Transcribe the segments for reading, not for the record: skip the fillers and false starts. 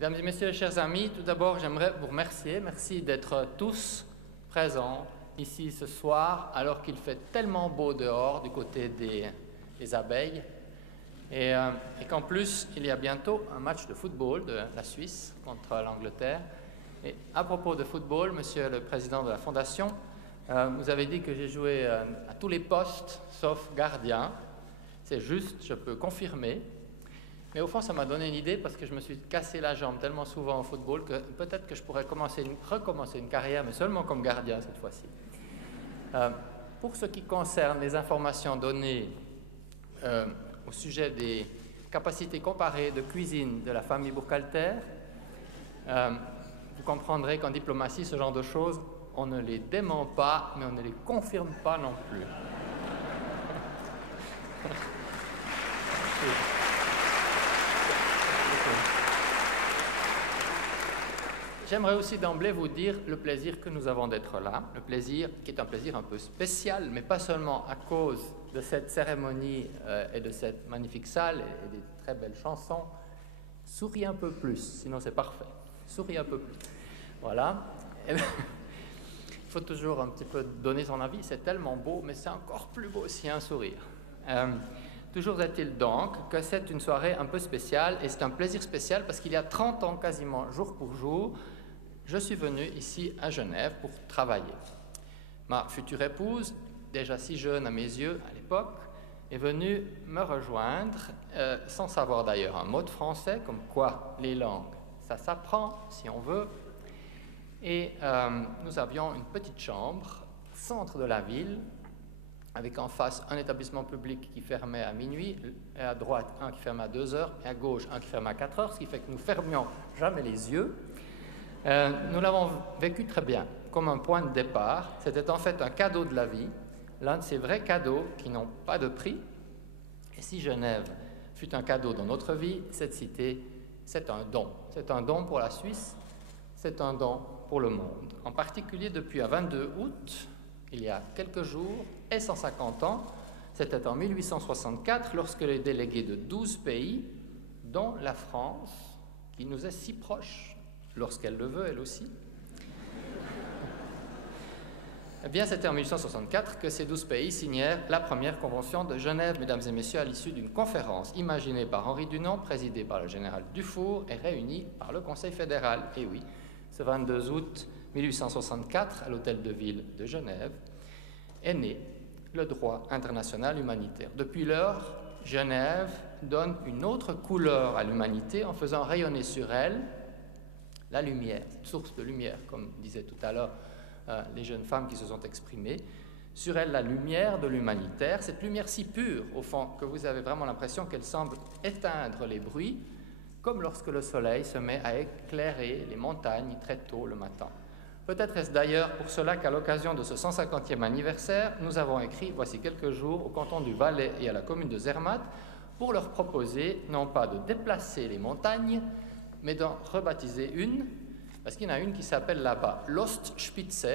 Mesdames et messieurs, chers amis, tout d'abord, j'aimerais vous remercier. Merci d'être tous présents ici ce soir, alors qu'il fait tellement beau dehors du côté des abeilles. Et qu'en plus, il y a bientôt un match de football de la Suisse contre l'Angleterre. Et à propos de football, monsieur le président de la Fondation, vous avez dit que j'ai joué à tous les postes, sauf gardien. C'est juste, je peux confirmer. Mais au fond, ça m'a donné une idée parce que je me suis cassé la jambe tellement souvent au football que peut-être que je pourrais recommencer une carrière, mais seulement comme gardien cette fois-ci. Pour ce qui concerne les informations données au sujet des capacités comparées de cuisine de la famille Burkhalter, vous comprendrez qu'en diplomatie, ce genre de choses, on ne les dément pas, mais on ne les confirme pas non plus. J'aimerais aussi d'emblée vous dire le plaisir que nous avons d'être là, le plaisir qui est un plaisir un peu spécial, mais pas seulement à cause de cette cérémonie et de cette magnifique salle et des très belles chansons. Souris un peu plus, sinon c'est parfait. Souris un peu plus. Voilà. Il faut toujours un petit peu donner son avis, c'est tellement beau, mais c'est encore plus beau s'il y a un sourire. Toujours est-il donc que c'est une soirée un peu spéciale, et c'est un plaisir spécial parce qu'il y a 30 ans quasiment, jour pour jour, je suis venu ici à Genève pour travailler. Ma future épouse, déjà si jeune à mes yeux à l'époque, est venue me rejoindre, sans savoir d'ailleurs un mot de français, comme quoi les langues, ça s'apprend si on veut. Et nous avions une petite chambre, centre de la ville, avec en face un établissement public qui fermait à minuit, et à droite un qui fermait à 2 heures, et à gauche un qui fermait à 4 heures, ce qui fait que nous fermions jamais les yeux. Nous l'avons vécu très bien, comme un point de départ. C'était en fait un cadeau de la vie, l'un de ces vrais cadeaux qui n'ont pas de prix. Et si Genève fut un cadeau dans notre vie, cette cité, c'est un don. C'est un don pour la Suisse, c'est un don pour le monde. En particulier depuis un 22 août, il y a quelques jours, et 150 ans, c'était en 1864, lorsque les délégués de 12 pays, dont la France, qui nous est si proche, lorsqu'elle le veut, elle aussi, eh bien, c'était en 1864 que ces 12 pays signèrent la première convention de Genève, mesdames et messieurs, à l'issue d'une conférence imaginée par Henri Dunant, présidée par le général Dufour et réunie par le Conseil fédéral. Et oui, ce 22 août 1864, à l'Hôtel de Ville de Genève, est né le droit international humanitaire. Depuis lors, Genève donne une autre couleur à l'humanité en faisant rayonner sur elle la lumière, cette source de lumière, comme disaient tout à l'heure les jeunes femmes qui se sont exprimées, sur elle la lumière de l'humanitaire, cette lumière si pure, au fond, que vous avez vraiment l'impression qu'elle semble éteindre les bruits, comme lorsque le soleil se met à éclairer les montagnes très tôt le matin. Peut-être est-ce d'ailleurs pour cela qu'à l'occasion de ce 150e anniversaire, nous avons écrit, voici quelques jours, au canton du Valais et à la commune de Zermatt, pour leur proposer, non pas de déplacer les montagnes, mais d'en rebaptiser une, parce qu'il y en a une qui s'appelle là-bas l'Ostspitze,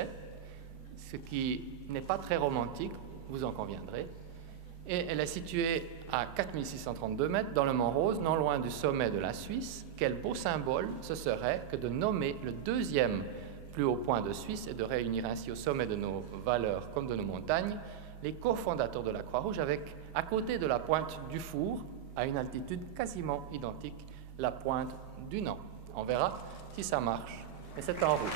ce qui n'est pas très romantique, vous en conviendrez, et elle est située à 4632 mètres dans le Mont Rose, non loin du sommet de la Suisse. Quel beau symbole ce serait que de nommer le deuxième plus haut point de Suisse et de réunir ainsi au sommet de nos valeurs comme de nos montagnes les cofondateurs de la Croix-Rouge avec, à côté de la pointe du Four, à une altitude quasiment identique, la pointe du Nant. On verra si ça marche, mais c'est en route.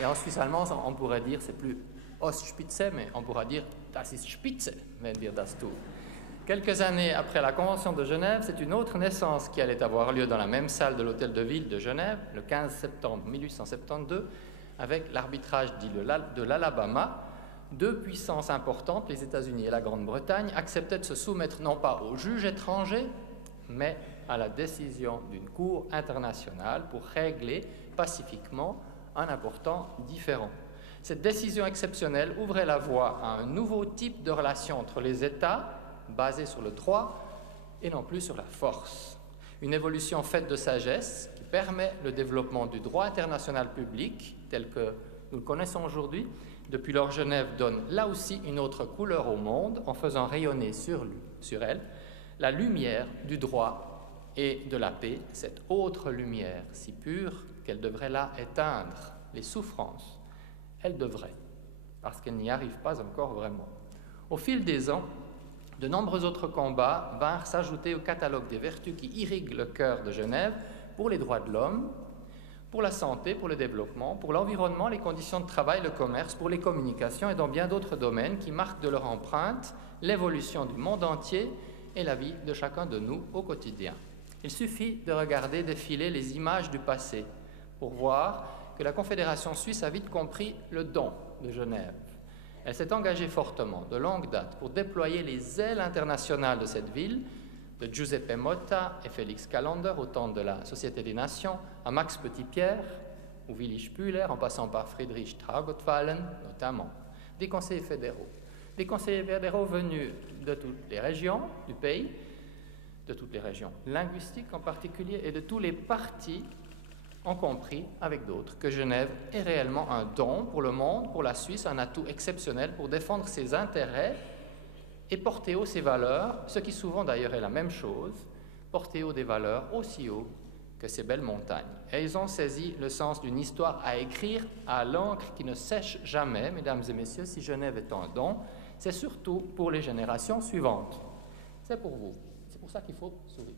Et en suisse allemand, on pourrait dire, c'est plus Ostspitze, mais on pourra dire Das ist Spitze, wenn wir das tun. Quelques années après la Convention de Genève, c'est une autre naissance qui allait avoir lieu dans la même salle de l'Hôtel de Ville de Genève, le 15 septembre 1872, avec l'arbitrage dit de l'Alabama. Deux puissances importantes, les États-Unis et la Grande-Bretagne, acceptaient de se soumettre non pas aux juges étrangers, mais à la décision d'une cour internationale pour régler pacifiquement un important différend. Cette décision exceptionnelle ouvrait la voie à un nouveau type de relation entre les États, basée sur le droit et non plus sur la force. Une évolution faite de sagesse qui permet le développement du droit international public tel que nous le connaissons aujourd'hui, Depuis lors, Genève donne là aussi une autre couleur au monde en faisant rayonner sur elle la lumière du droit et de la paix, cette autre lumière si pure qu'elle devrait là éteindre les souffrances. Elle devrait, parce qu'elle n'y arrive pas encore vraiment. Au fil des ans, de nombreux autres combats vinrent s'ajouter au catalogue des vertus qui irriguent le cœur de Genève pour les droits de l'homme, pour la santé, pour le développement, pour l'environnement, les conditions de travail, le commerce, pour les communications et dans bien d'autres domaines qui marquent de leur empreinte l'évolution du monde entier et la vie de chacun de nous au quotidien. Il suffit de regarder défiler les images du passé pour voir que la Confédération suisse a vite compris le don de Genève. Elle s'est engagée fortement, de longue date, pour déployer les ailes internationales de cette ville, de Giuseppe Motta et Félix Calander au temps de la Société des Nations, à Max Petitpierre ou Willy Spuler, en passant par Friedrich Traugott-Wallen notamment, des conseillers fédéraux. Des conseillers fédéraux venus de toutes les régions du pays, de toutes les régions linguistiques en particulier, et de tous les partis ont compris, avec d'autres, que Genève est réellement un don pour le monde, pour la Suisse, un atout exceptionnel pour défendre ses intérêts et porter haut ses valeurs, ce qui souvent d'ailleurs est la même chose, porter haut des valeurs aussi haut que ces belles montagnes. Et ils ont saisi le sens d'une histoire à écrire à l'encre qui ne sèche jamais, mesdames et messieurs. Si Genève est un don, c'est surtout pour les générations suivantes. C'est pour vous. C'est pour ça qu'il faut sourire.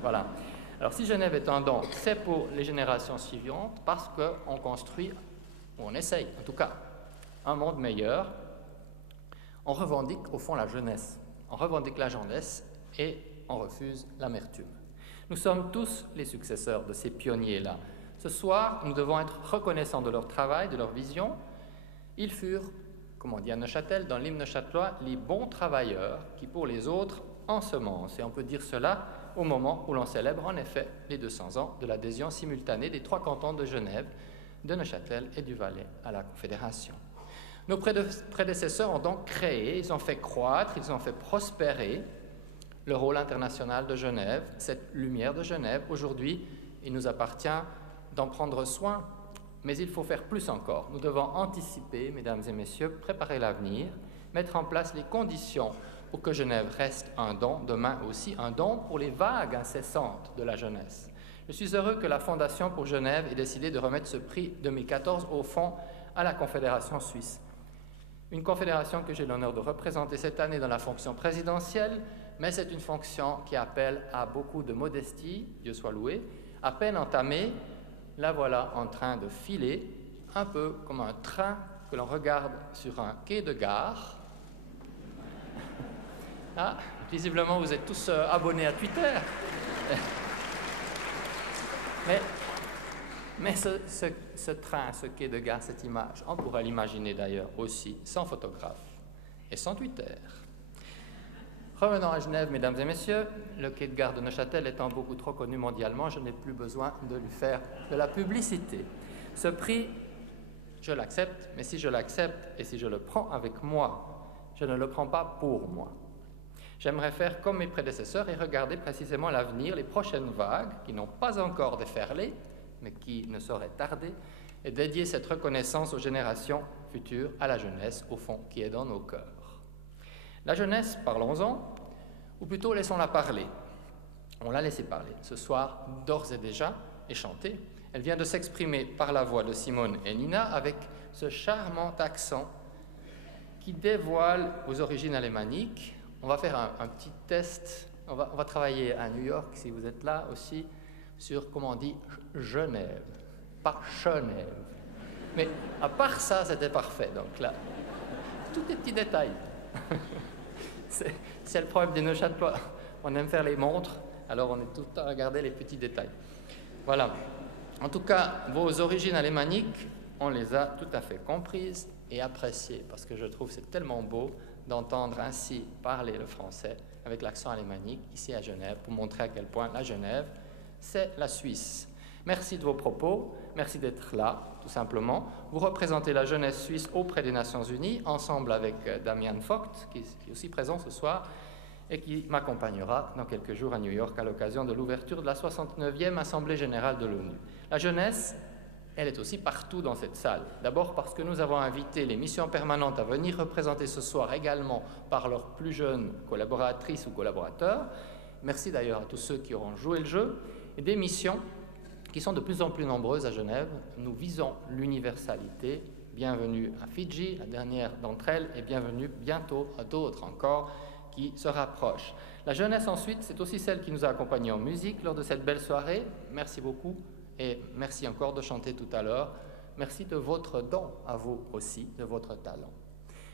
Voilà. Alors, si Genève est un don, c'est pour les générations suivantes parce qu'on construit, ou on essaye, en tout cas, un monde meilleur. On revendique au fond la jeunesse. On revendique la jeunesse et on refuse l'amertume. Nous sommes tous les successeurs de ces pionniers-là. Ce soir, nous devons être reconnaissants de leur travail, de leur vision. Ils furent, comme on dit à Neuchâtel, dans l'hymne neuchâtelois, les bons travailleurs qui, pour les autres, ensemencent. Et on peut dire cela au moment où l'on célèbre en effet les 200 ans de l'adhésion simultanée des 3 cantons de Genève, de Neuchâtel et du Valais à la Confédération. Nos prédécesseurs ont donc créé, ils ont fait croître, ils ont fait prospérer le rôle international de Genève, cette lumière de Genève. Aujourd'hui, il nous appartient d'en prendre soin, mais il faut faire plus encore. Nous devons anticiper, mesdames et messieurs, préparer l'avenir, mettre en place les conditions pour que Genève reste un don, demain aussi un don pour les vagues incessantes de la jeunesse. Je suis heureux que la Fondation pour Genève ait décidé de remettre ce prix 2014 au fond à la Confédération suisse. Une confédération que j'ai l'honneur de représenter cette année dans la fonction présidentielle, mais c'est une fonction qui appelle à beaucoup de modestie, Dieu soit loué. À peine entamée, la voilà en train de filer, un peu comme un train que l'on regarde sur un quai de gare. Ah, visiblement, vous êtes tous abonnés à Twitter. Mais ce train, ce quai de gare, cette image, on pourrait l'imaginer d'ailleurs aussi sans photographe et sans Twitter. Revenons à Genève, mesdames et messieurs. Le quai de gare de Neuchâtel étant beaucoup trop connu mondialement, je n'ai plus besoin de lui faire de la publicité. Ce prix, je l'accepte, mais si je l'accepte et si je le prends avec moi, je ne le prends pas pour moi. J'aimerais faire comme mes prédécesseurs et regarder précisément l'avenir, les prochaines vagues qui n'ont pas encore déferlé, mais qui ne sauraient tarder, et dédier cette reconnaissance aux générations futures, à la jeunesse, au fond, qui est dans nos cœurs. La jeunesse, parlons-en, ou plutôt laissons-la parler. On l'a laissé parler ce soir, d'ores et déjà, et chanter. Elle vient de s'exprimer par la voix de Simone et Nina avec ce charmant accent qui dévoile aux origines alémaniques. On va faire un petit test, on va travailler à New York, si vous êtes là aussi, sur, comment on dit, Genève, pas Genève. Mais à part ça, c'était parfait. Donc là, tous les petits détails. C'est le problème des Neuchâtelois. On aime faire les montres, alors on est tout le temps à regarder les petits détails. Voilà. En tout cas, vos origines alémaniques, on les a tout à fait comprises et appréciées, parce que je trouve que c'est tellement beau d'entendre ainsi parler le français avec l'accent alémanique ici à Genève, pour montrer à quel point la Genève, c'est la Suisse. Merci de vos propos, merci d'être là, tout simplement. Vous représentez la jeunesse suisse auprès des Nations Unies, ensemble avec Damian Vogt, qui est aussi présent ce soir, et qui m'accompagnera dans quelques jours à New York à l'occasion de l'ouverture de la 69e Assemblée générale de l'ONU. La jeunesse, elle est aussi partout dans cette salle. D'abord parce que nous avons invité les missions permanentes à venir représenter ce soir également par leurs plus jeunes collaboratrices ou collaborateurs. Merci d'ailleurs à tous ceux qui auront joué le jeu. Et des missions qui sont de plus en plus nombreuses à Genève. Nous visons l'universalité. Bienvenue à Fidji, la dernière d'entre elles, et bienvenue bientôt à d'autres encore qui se rapprochent. La jeunesse ensuite, c'est aussi celle qui nous a accompagnés en musique lors de cette belle soirée. Merci beaucoup et merci encore de chanter tout à l'heure. Merci de votre don à vous aussi, de votre talent.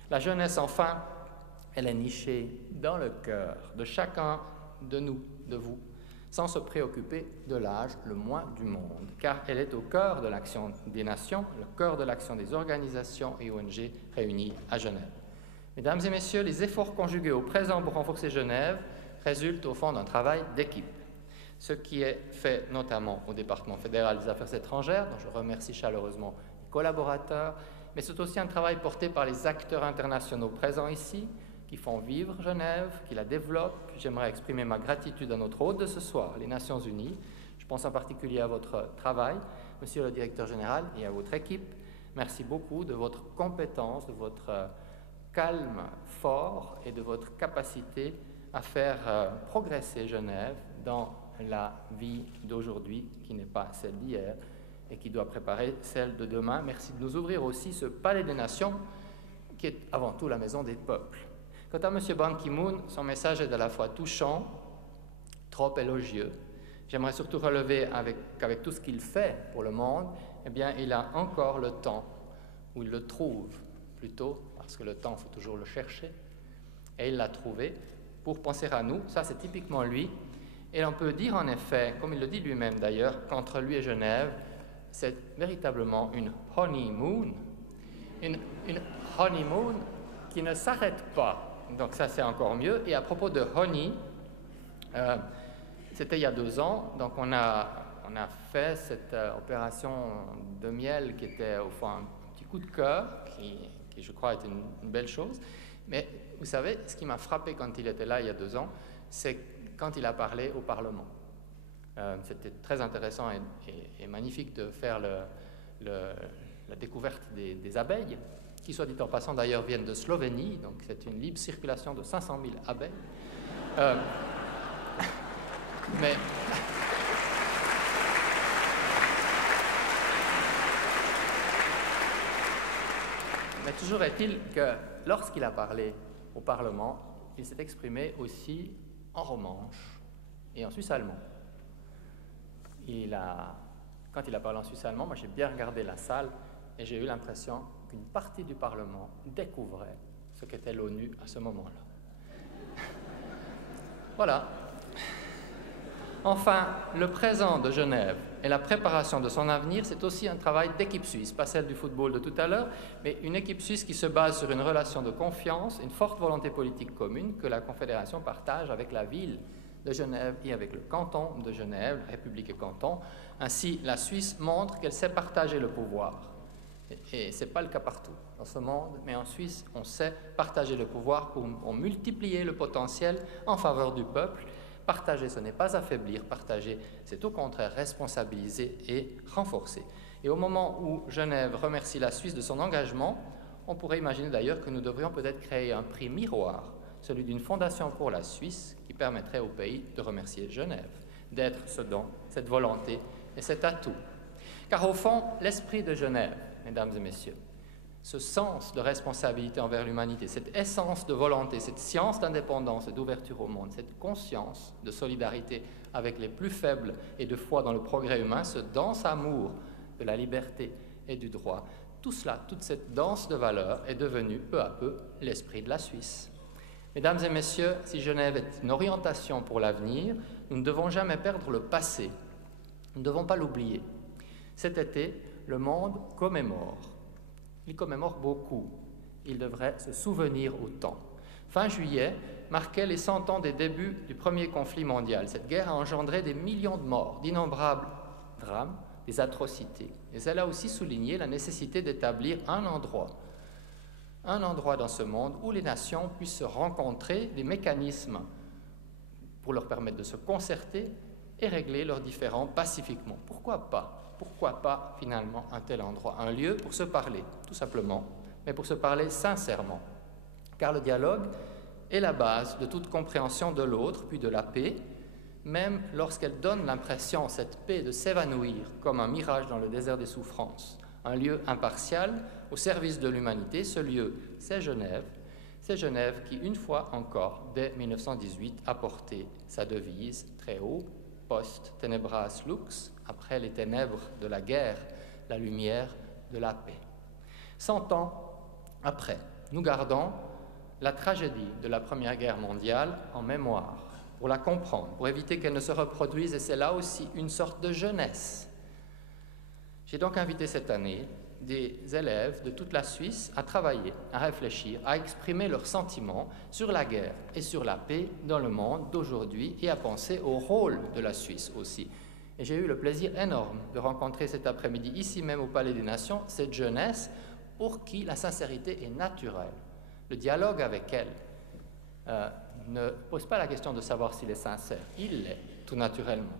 La jeunesse enfin, elle est nichée dans le cœur de chacun de nous, de vous, sans se préoccuper de l'âge, le moins du monde, car elle est au cœur de l'action des nations, le cœur de l'action des organisations et ONG réunies à Genève. Mesdames et messieurs, les efforts conjugués au présent pour renforcer Genève résultent au fond d'un travail d'équipe, ce qui est fait notamment au département fédéral des Affaires étrangères, dont je remercie chaleureusement les collaborateurs, mais c'est aussi un travail porté par les acteurs internationaux présents ici, qui font vivre Genève, qui la développent. J'aimerais exprimer ma gratitude à notre hôte de ce soir, les Nations Unies. Je pense en particulier à votre travail, Monsieur le Directeur Général, et à votre équipe. Merci beaucoup de votre compétence, de votre calme fort et de votre capacité à faire progresser Genève dans la vie d'aujourd'hui, qui n'est pas celle d'hier et qui doit préparer celle de demain. Merci de nous ouvrir aussi ce Palais des Nations, qui est avant tout la maison des peuples. Quant à M. Ban Ki-moon, son message est à la fois touchant, trop élogieux. J'aimerais surtout relever qu'avec tout ce qu'il fait pour le monde, eh bien, il a encore le temps, ou il le trouve plutôt, parce que le temps, il faut toujours le chercher, et il l'a trouvé pour penser à nous. Ça, c'est typiquement lui. Et on peut dire en effet, comme il le dit lui-même d'ailleurs, qu'entre lui et Genève, c'est véritablement une honeymoon, une honeymoon qui ne s'arrête pas. Donc ça, c'est encore mieux. Et à propos de honey, c'était il y a 2 ans, donc on a fait cette opération de miel qui était au fond un petit coup de cœur, qui je crois était une belle chose. Mais vous savez, ce qui m'a frappé quand il était là il y a 2 ans, c'est quand il a parlé au Parlement. C'était très intéressant et magnifique de faire la découverte des abeilles, qui, soit dit en passant, d'ailleurs, viennent de Slovénie, donc c'est une libre circulation de 500 000 abeilles. Mais toujours est-il que lorsqu'il a parlé au Parlement, il s'est exprimé aussi en romanche et en suisse allemand. Quand il a parlé en suisse allemand, moi j'ai bien regardé la salle et j'ai eu l'impression qu'une partie du Parlement découvrait ce qu'était l'ONU à ce moment-là. Voilà. Enfin, le présent de Genève et la préparation de son avenir, c'est aussi un travail d'équipe suisse, pas celle du football de tout à l'heure, mais une équipe suisse qui se base sur une relation de confiance, une forte volonté politique commune que la Confédération partage avec la ville de Genève et avec le canton de Genève, République et canton. Ainsi, la Suisse montre qu'elle sait partager le pouvoir. Et ce n'est pas le cas partout dans ce monde, mais en Suisse, on sait partager le pouvoir pour multiplier le potentiel en faveur du peuple. Partager, ce n'est pas affaiblir. Partager, c'est au contraire responsabiliser et renforcer. Et au moment où Genève remercie la Suisse de son engagement, on pourrait imaginer d'ailleurs que nous devrions peut-être créer un prix miroir, celui d'une fondation pour la Suisse, qui permettrait au pays de remercier Genève, d'être ce don, cette volonté et cet atout. Car au fond, l'esprit de Genève, mesdames et messieurs, ce sens de responsabilité envers l'humanité, cette essence de volonté, cette science d'indépendance et d'ouverture au monde, cette conscience de solidarité avec les plus faibles et de foi dans le progrès humain, ce dense amour de la liberté et du droit, tout cela, toute cette danse de valeurs est devenue peu à peu l'esprit de la Suisse. Mesdames et messieurs, si Genève est une orientation pour l'avenir, nous ne devons jamais perdre le passé. Nous ne devons pas l'oublier. Cet été, le monde commémore. Il commémore beaucoup. Il devrait se souvenir autant. Fin juillet marquait les 100 ans des débuts du premier conflit mondial. Cette guerre a engendré des millions de morts, d'innombrables drames, des atrocités. Et elle a aussi souligné la nécessité d'établir un endroit dans ce monde où les nations puissent se rencontrer, des mécanismes pour leur permettre de se concerter et régler leurs différends pacifiquement. Pourquoi pas pourquoi pas finalement un tel endroit, un lieu pour se parler, tout simplement, mais pour se parler sincèrement. Car le dialogue est la base de toute compréhension de l'autre, puis de la paix, même lorsqu'elle donne l'impression, cette paix, de s'évanouir comme un mirage dans le désert des souffrances. Un lieu impartial au service de l'humanité, ce lieu, c'est Genève. C'est Genève qui, une fois encore, dès 1918, a porté sa devise très haut, post tenebras lux, après les ténèbres de la guerre, la lumière de la paix. 100 ans après, nous gardons la tragédie de la Première Guerre mondiale en mémoire, pour la comprendre, pour éviter qu'elle ne se reproduise, et c'est là aussi une sorte de jeunesse. J'ai donc invité cette année des élèves de toute la Suisse à travailler, à réfléchir, à exprimer leurs sentiments sur la guerre et sur la paix dans le monde d'aujourd'hui et à penser au rôle de la Suisse aussi. Et j'ai eu le plaisir énorme de rencontrer cet après-midi, ici même au Palais des Nations, cette jeunesse pour qui la sincérité est naturelle. Le dialogue avec elle ne pose pas la question de savoir s'il est sincère, il l'est tout naturellement.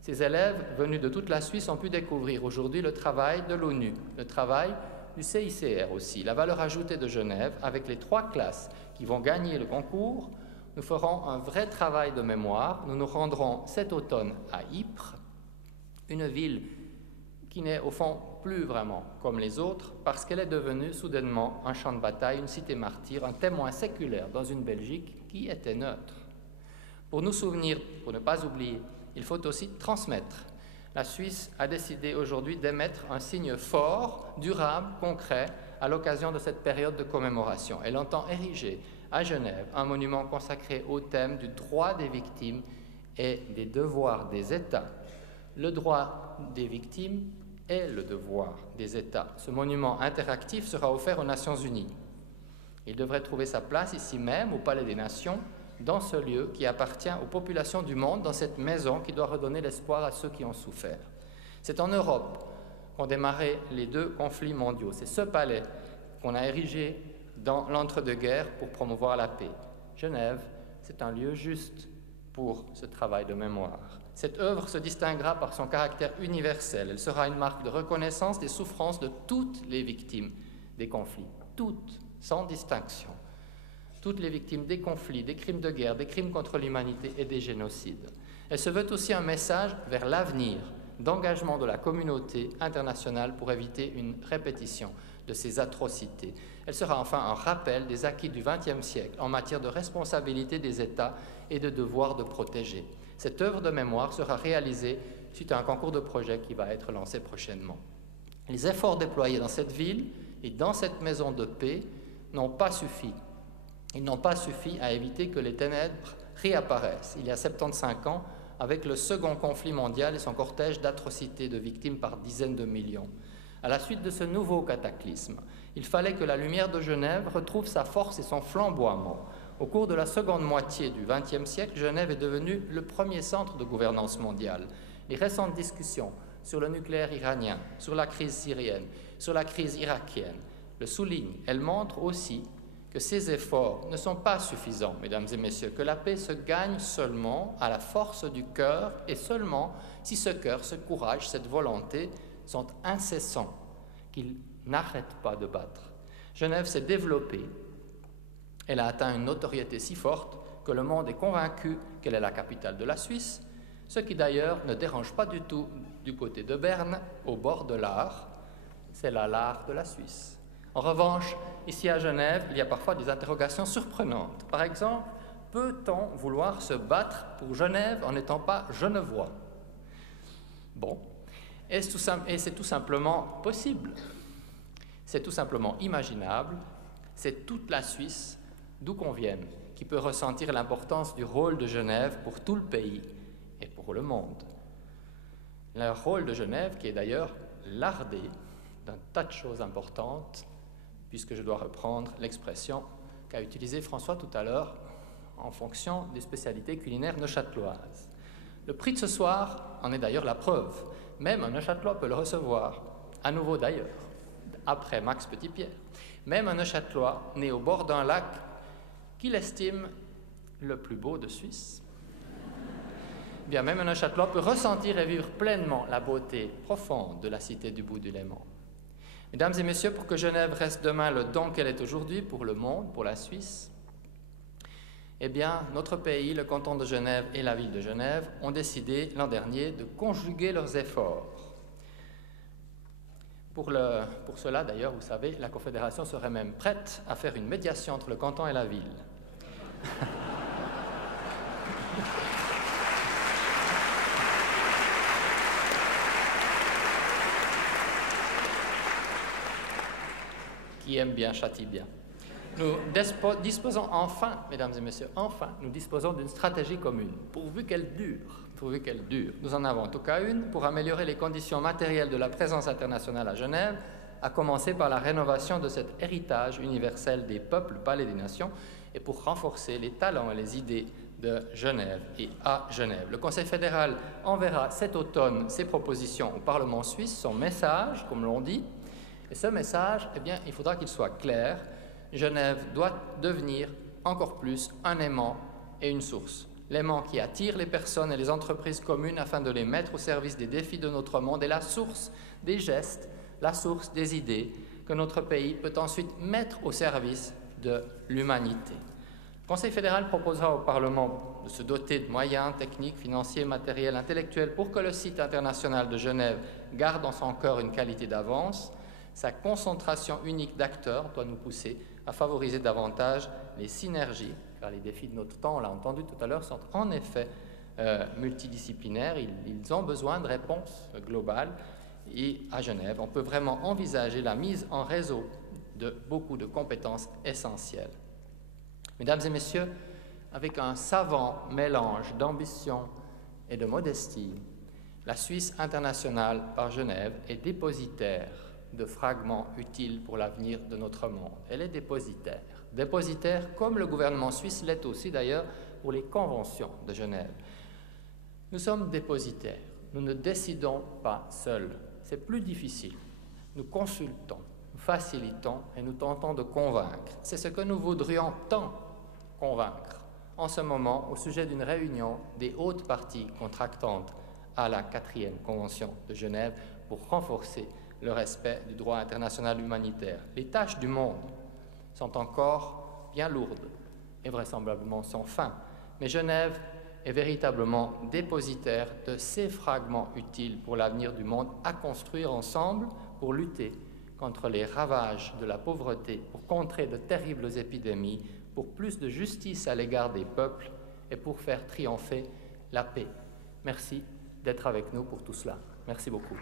Ces élèves venus de toute la Suisse ont pu découvrir aujourd'hui le travail de l'ONU, le travail du CICR aussi, la valeur ajoutée de Genève. Avec les 3 classes qui vont gagner le concours, nous ferons un vrai travail de mémoire. Nous nous rendrons cet automne à Ypres, une ville qui n'est au fond plus vraiment comme les autres parce qu'elle est devenue soudainement un champ de bataille, une cité martyre, un témoin séculaire dans une Belgique qui était neutre. Pour nous souvenir, pour ne pas oublier, il faut aussi transmettre. La Suisse a décidé aujourd'hui d'émettre un signe fort, durable, concret, à l'occasion de cette période de commémoration. Elle entend ériger à Genève un monument consacré au thème du droit des victimes et des devoirs des États. Le droit des victimes est le devoir des États. Ce monument interactif sera offert aux Nations Unies. Il devrait trouver sa place ici même, au Palais des Nations, dans ce lieu qui appartient aux populations du monde, dans cette maison qui doit redonner l'espoir à ceux qui ont souffert. C'est en Europe qu'ont démarré les 2 conflits mondiaux. C'est ce palais qu'on a érigé dans l'entre-deux-guerres pour promouvoir la paix. Genève, c'est un lieu juste pour ce travail de mémoire. Cette œuvre se distinguera par son caractère universel. Elle sera une marque de reconnaissance des souffrances de toutes les victimes des conflits, toutes, sans distinction. Toutes les victimes des conflits, des crimes de guerre, des crimes contre l'humanité et des génocides. Elle se veut aussi un message vers l'avenir d'engagement de la communauté internationale pour éviter une répétition de ces atrocités. Elle sera enfin un rappel des acquis du XXe siècle en matière de responsabilité des États et de devoir de protéger. Cette œuvre de mémoire sera réalisée suite à un concours de projet qui va être lancé prochainement. Les efforts déployés dans cette ville et dans cette maison de paix n'ont pas suffi. Ils n'ont pas suffi à éviter que les ténèbres réapparaissent, il y a 75 ans, avec le second conflit mondial et son cortège d'atrocités de victimes par dizaines de millions. À la suite de ce nouveau cataclysme, il fallait que la lumière de Genève retrouve sa force et son flamboiement. Au cours de la seconde moitié du XXe siècle, Genève est devenue le premier centre de gouvernance mondiale. Les récentes discussions sur le nucléaire iranien, sur la crise syrienne, sur la crise irakienne le soulignent. Elles montrent aussi que ces efforts ne sont pas suffisants, mesdames et messieurs, que la paix se gagne seulement à la force du cœur et seulement si ce cœur, ce courage, cette volonté sont incessants, qu'ils n'arrêtent pas de battre. Genève s'est développée, elle a atteint une notoriété si forte que le monde est convaincu qu'elle est la capitale de la Suisse, ce qui d'ailleurs ne dérange pas du tout du côté de Berne, au bord de l'Aar, c'est la l'Aar de la Suisse. En revanche, ici à Genève, il y a parfois des interrogations surprenantes. Par exemple, peut-on vouloir se battre pour Genève en n'étant pas genevois? Bon, et c'est tout simplement possible. C'est tout simplement imaginable. C'est toute la Suisse, d'où qu'on vienne, qui peut ressentir l'importance du rôle de Genève pour tout le pays et pour le monde. Le rôle de Genève qui est d'ailleurs lardé d'un tas de choses importantes, puisque je dois reprendre l'expression qu'a utilisée François tout à l'heure en fonction des spécialités culinaires neuchâteloises. Le prix de ce soir en est d'ailleurs la preuve. Même un Neuchâtelois peut le recevoir, à nouveau d'ailleurs, après Max Petitpierre. Même un Neuchâtelois né au bord d'un lac qu'il estime le plus beau de Suisse. bien même un Neuchâtelois peut ressentir et vivre pleinement la beauté profonde de la cité du bout du Léman. Mesdames et messieurs, pour que Genève reste demain le don qu'elle est aujourd'hui pour le monde, pour la Suisse, eh bien, notre pays, le canton de Genève et la ville de Genève, ont décidé l'an dernier de conjuguer leurs efforts. Pour cela, d'ailleurs, vous savez, la Confédération serait même prête à faire une médiation entre le canton et la ville. Qui aime bien châtie bien. Nous disposons enfin, mesdames et messieurs, nous disposons d'une stratégie commune, pourvu qu'elle dure. Nous en avons en tout cas une pour améliorer les conditions matérielles de la présence internationale à Genève, à commencer par la rénovation de cet héritage universel des peuples, palais des nations, et pour renforcer les talents et les idées de Genève et à Genève. Le Conseil fédéral enverra cet automne ses propositions au Parlement suisse, son message, comme l'on dit, et ce message, eh bien, il faudra qu'il soit clair. Genève doit devenir encore plus un aimant et une source. L'aimant qui attire les personnes et les entreprises communes afin de les mettre au service des défis de notre monde est la source des gestes, la source des idées que notre pays peut ensuite mettre au service de l'humanité. Le Conseil fédéral proposera au Parlement de se doter de moyens techniques, financiers, matériels, intellectuels pour que le site international de Genève garde en son cœur une qualité d'avance. Sa concentration unique d'acteurs doit nous pousser à favoriser davantage les synergies, car les défis de notre temps, on l'a entendu tout à l'heure, sont en effet multidisciplinaires. Ils ont besoin de réponses globales. Et à Genève, on peut vraiment envisager la mise en réseau de beaucoup de compétences essentielles. Mesdames et messieurs, avec un savant mélange d'ambition et de modestie, la Suisse internationale par Genève est dépositaire de fragments utiles pour l'avenir de notre monde. Elle est dépositaire. Dépositaire comme le gouvernement suisse l'est aussi d'ailleurs pour les conventions de Genève. Nous sommes dépositaires. Nous ne décidons pas seuls. C'est plus difficile. Nous consultons, nous facilitons et nous tentons de convaincre. C'est ce que nous voudrions tant convaincre en ce moment au sujet d'une réunion des hautes parties contractantes à la 4e Convention de Genève pour renforcer le respect du droit international humanitaire. Les tâches du monde sont encore bien lourdes et vraisemblablement sans fin, mais Genève est véritablement dépositaire de ces fragments utiles pour l'avenir du monde à construire ensemble pour lutter contre les ravages de la pauvreté, pour contrer de terribles épidémies, pour plus de justice à l'égard des peuples et pour faire triompher la paix. Merci d'être avec nous pour tout cela. Merci beaucoup.